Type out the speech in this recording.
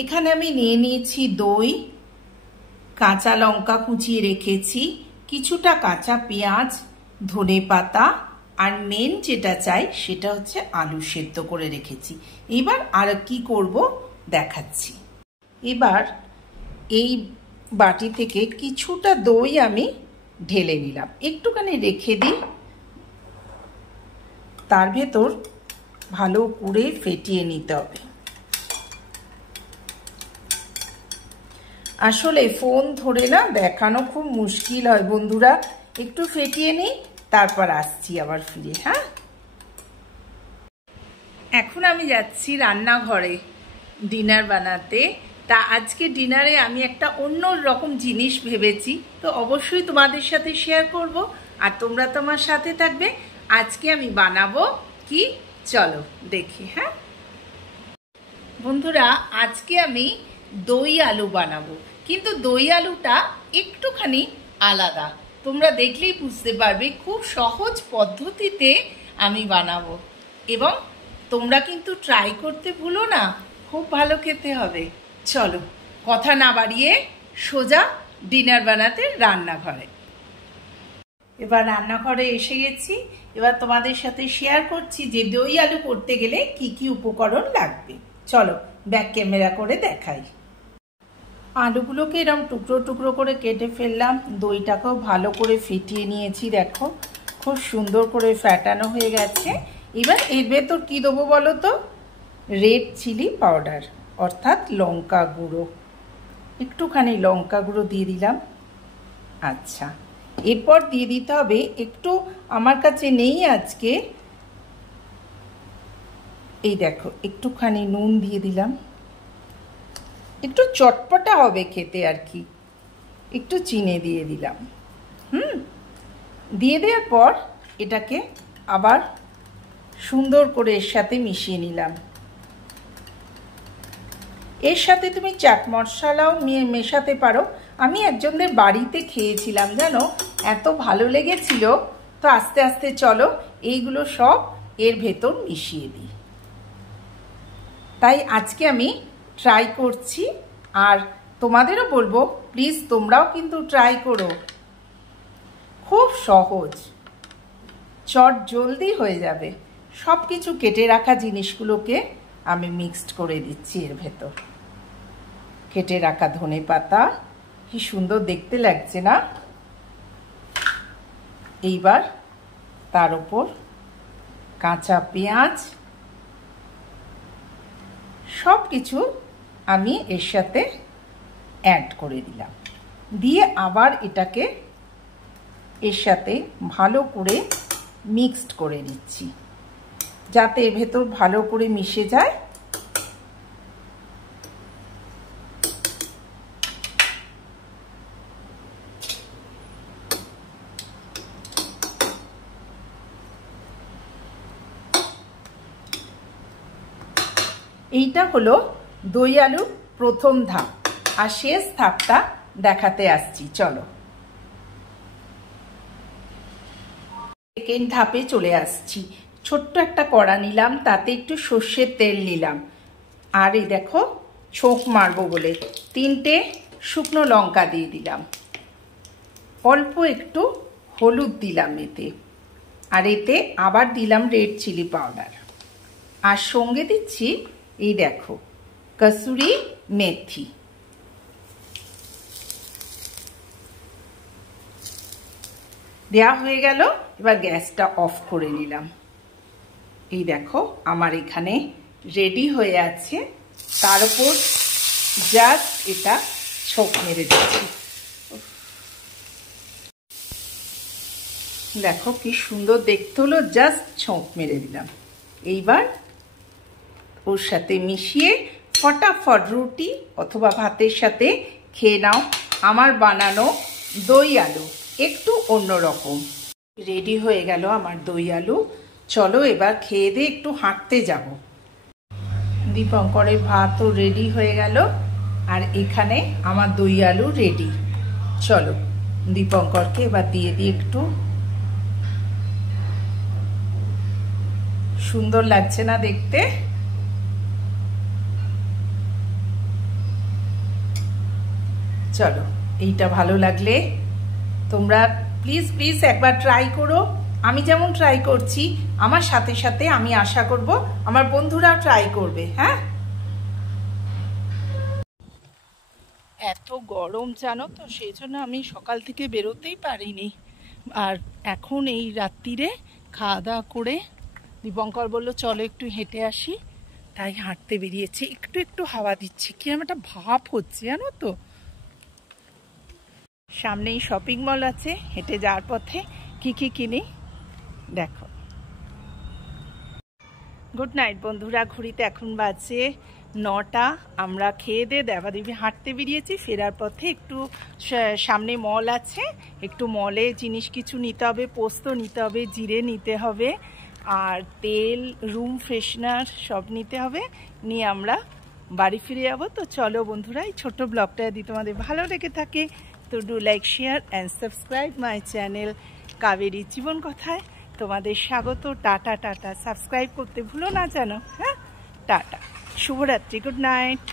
এখানে আমি নিয়ে নিয়েছি দই, কাঁচা লঙ্কা কুচিয়ে রেখেছি, কিছুটা কাঁচা পেঁয়াজ, ধনেপাতা, আর মেন যেটা চাই সেটা হচ্ছে আলু সেদ্ধ করে রেখেছি। এবার আর কি করব দেখাচ্ছি। এবার এই বাটি থেকে কিছুটা দই আমি ঢেলে নিলাম, একটুখানি রেখে দিই, তার ভেতর ভালো করে ফেটিয়ে নিতে হবে। আসলে ফোন ধরে না দেখানো খুব মুশকিল হয় বন্ধুরা, একটু ফেটিয়ে নিই, তারপর আসছি আবার ফিরে। হ্যাঁ, এখন আমি যাচ্ছি রান্নাঘরে ডিনার বানাতে। তা আজকে ডিনারে আমি একটা অন্য রকম জিনিস ভেবেছি, তো অবশ্যই তোমাদের সাথে শেয়ার করব, আর তোমরা তোমার সাথে থাকবে। আজকে আমি বানাবো কি, চলো দেখি। হ্যাঁ বন্ধুরা, আজকে আমি দই আলু বানাবো, কিন্তু দই আলুটা একটুখানি আলাদা, তোমরা দেখলেই বুঝতে পারবে। খুব সহজ পদ্ধতিতে আমি বানাবো, এবং তোমরা কিন্তু ট্রাই করতে ভুলো না, খুব ভালো খেতে হবে। চলো কথা না বাড়িয়ে সোজা ডিনার বানাতে রান্নাঘরে। এবার রান্নাঘরে এসে গেছি, এবার তোমাদের সাথে শেয়ার করছি যে দই আলু করতে গেলে কি কি উপকরণ লাগবে। চলো ব্যাক ক্যামেরা করে দেখাই। আলুগুলোকে এরকম টুকরো টুকরো করে কেটে ফেললাম, দইটাকেও ভালো করে ফেটিয়ে নিয়েছি, দেখো খুব সুন্দর করে ফ্যাটানো হয়ে গেছে। এবার এর ভেতর কি দেবো বলো তো, রেড চিলি পাউডার অর্থাৎ লঙ্কা গুঁড়ো, একটুখানি লঙ্কা গুঁড়ো দিয়ে দিলাম। আচ্ছা, এরপর দিয়ে দিতে হবে একটু, আমার কাছে নেই আজকে, এই দেখো একটুখানি নুন দিয়ে দিলাম, একটু চটপটা হবে খেতে আর কি, একটু চিনি দিয়ে দিলাম। দিয়ে দেওয়ার পর এটাকে আবার সুন্দর করে এর সাথে মিশিয়ে নিলাম। এর সাথে তুমি চাট মশলাও মেশাতে পারো। আমি একজনদের বাড়িতে খেয়েছিলাম জানো, এত ভালো লেগেছিল। তো আস্তে আস্তে চলো এইগুলো সব এর ভেতর মিশিয়ে দিই। তাই আজকে আমি ট্রাই করছি, আর তোমাদেরও বলবো প্লিজ তোমরাও কিন্তু ট্রাই করো, খুব সহজ, চট জলদি হয়ে যাবে। সব কিছু কেটে রাখা জিনিসগুলোকে আমি মিক্সড করে দিচ্ছি এর ভেতর। কেটে রাখা ধনেপাতা, কি সুন্দর দেখতে লাগছে না? এইবার তার উপর কাঁচা পেঁয়াজ, সব কিছু আমি এর সাথে অ্যাড করে দিলাম, দিয়ে আবার এটাকে এর সাথে ভালো করে মিক্সড করে নিচ্ছি, যাতে এর ভেতর ভালো করে মিশে যায়। এইটা হলো দই আলুর প্রথম ধাপ, আর শেষ ধাপটা দেখাতে আসছি। চলো সেকেন্ড ধাপে চলে আসছি। ছোট্ট একটা কড়া নিলাম, তাতে একটু সর্ষের তেল নিলাম, আর এই দেখো ছোঁক মারবো বলে 3টে শুকনো লঙ্কা দিয়ে দিলাম, অল্প একটু হলুদ দিলাম এতে, আর এতে আবার দিলাম রেড চিলি পাউডার, আর সঙ্গে দিচ্ছি এই দেখো কসুরি মেথি। দেওয়া হয়ে গেল, এবার গ্যাসটা অফ করে নিলাম। এই দেখো আমার এখানে রেডি হয়ে আছে, তার উপর জাস্ট এটা ছোঁক মেরে দিচ্ছি। দেখো কি সুন্দর দেখতে হলো, জাস্ট ছোঁক মেরে দিলাম। এইবার ওর সাথে মিশিয়ে ফটাফট রুটি অথবা ভাতের সাথে খেয়ে নাও। আমার বানানো দই আলু একটু অন্যরকম। রেডি হয়ে গেল আমার দই আলু। চলো এবার খেয়ে দিয়ে একটু হাঁটতে যাব। দীপঙ্করের ভাতও রেডি হয়ে গেল, আর এখানে আমার দই আলু রেডি। চলো দীপঙ্করকে এবার দিয়ে দিই একটু। সুন্দর লাগছে না দেখতে? চলো, এইটা ভালো লাগলে তোমরা প্লিজ প্লিজ একবার ট্রাই করো। আমি যেমন ট্রাই করছি, আমার সাথে সাথে আমি আশা করব আমার বন্ধুরাও ট্রাই করবে। হ্যাঁ, এত গরম জানো তো, সেই জন্য আমি সকাল থেকে বেরোতেই পারিনি। আর এখন এই রাত্রিরে খাওয়া দাওয়া করে দীপঙ্কর বললো চলো একটু হেঁটে আসি, তাই হাঁটতে বেরিয়েছি। একটু একটু হাওয়া দিচ্ছে, কিরকম একটা ভাব হচ্ছে জানো তো। সামনেই শপিং মল আছে, হেঁটে যাওয়ার পথে কি কি কিনি দেখো। গুড নাইট বন্ধুরা, ঘড়িতে এখন বাজে 9টা। আমরা খেয়ে দিয়ে দেবাদেবী হাঁটতে বেরিয়েছি। ফেরার পথে একটু সামনে মল আছে, একটু মলে জিনিস কিছু নিতে হবে, পোস্ত নিতে হবে, জিরে নিতে হবে, আর তেল, রুম ফ্রেশনার সব নিতে হবে। নিয়ে আমরা বাড়ি ফিরে যাবো। তো চলো বন্ধুরা, এই ছোট্ট ব্লগটা যদি তোমাদের ভালো লেগে থাকে তো do like, share and subscribe my channel Kaberi Jibon কথায়। তোমাদের স্বাগত। টাটা টাটা, সাবস্ক্রাইব করতে ভুলো না যেন। হ্যাঁ, টাটা, শুভরাত্রি, গুড নাইট।